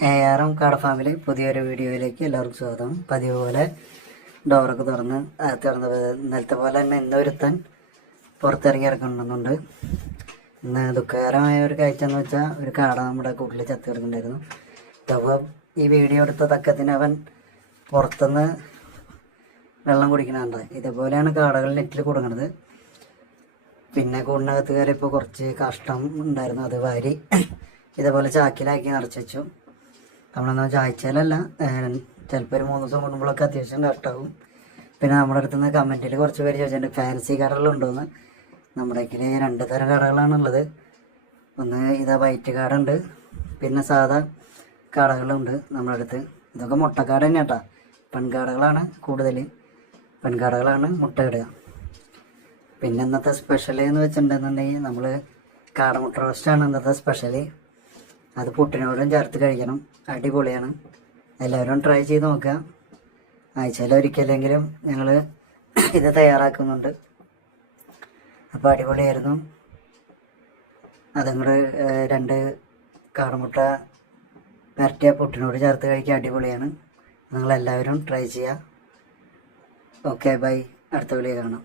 ARM കാട family പുതിയൊരു വീഡിയോയിലേക്ക് എല്ലാവർക്കും സ്വാഗതം. പതിവ് പോലെ ഡോറൊക്കെ തുറന്ന് ഇന്നലത്തെ പോലെ തന്നെ ഇന്നൊരുത്തൻ പുറത്തിറങ്ങി ഇറക്കുന്നുണ്ട്. ഇന്ന് ദുഃഖകരമായ ഒരു കാഴ്ച എന്ന് വെച്ചാൽ ഒരു കാട നമ്മുടെ കൂട്ടിൽ ചത്ത് കിടക്കുന്നുണ്ടായിരുന്നു. അപ്പോൾ ഈ വീഡിയോ എടുത്ത തക്കത്തിന് അവൻ പുറത്തുനിന്ന് വെള്ളം കുടിക്കണുണ്ട്. ഇതേപോലെയാണ് കാടകൾ നെറ്റിൽ കൊടുക്കുന്നത്. പിന്നെ കൂടിനകത്ത് കയറിയപ്പോൾ കുറച്ച് കഷ്ടം ഉണ്ടായിരുന്നു, അത് വാരി ഇതേപോലെ ചാക്കിലാക്കി നിറച്ച് വെച്ചു. നമ്മളൊന്നും ചായച്ചാലല്ല, ചിലപ്പോൾ ഒരു 3 ദിവസം കൂടുമ്പോഴൊക്കെ അത്യാവശ്യം കഷ്ടാവും. പിന്നെ നമ്മുടെ അടുത്ത് നിന്ന് കമൻറ്റിൽ കുറച്ച് പേര് ചോദിച്ചിട്ടുണ്ട് ഫാൻസി കടകളുണ്ടോയെന്ന്. നമ്മുടെ ഇതിൽ 2 തരം കടകളാണുള്ളത്. ഒന്ന് ഇതാ വൈറ്റ് കാടുണ്ട്, പിന്നെ സാധാ കാടകളുണ്ട് നമ്മുടെ അടുത്ത്. ഇതൊക്കെ മുട്ടക്കാട് തന്നെ കേട്ടോ. പെൺകാടകളാണ് കൂടുതൽ, പെൺകാടകളാണ് മുട്ടയിടുക. പിന്നെ ഇന്നത്തെ സ്പെഷ്യൽ എന്ന് വെച്ചിട്ടുണ്ടെന്നുണ്ടെങ്കിൽ നമ്മൾ കാടമുട്ട റോസ്റ്റാണ് ഇന്നത്തെ സ്പെഷ്യൽ. അത് പുട്ടിനോടും ചേർത്ത് കഴിക്കണം, അടിപൊളിയാണ്. എല്ലാവരും ട്രൈ ചെയ്ത് നോക്കുക. ആഴ്ചയിൽ ഒരിക്കലെങ്കിലും ഞങ്ങൾ ഇത് തയ്യാറാക്കുന്നുണ്ട്. അപ്പോൾ അടിപൊളിയായിരുന്നു. അതങ്ങോട്ട് 2 കാടമുട്ട വരട്ടിയ പുട്ടിനോട് ചേർത്ത് കഴിക്കാൻ അടിപൊളിയാണ്. നിങ്ങളെല്ലാവരും ട്രൈ ചെയ്യുക. Okay, by. അടുത്ത വീഡിയോ കാണാം.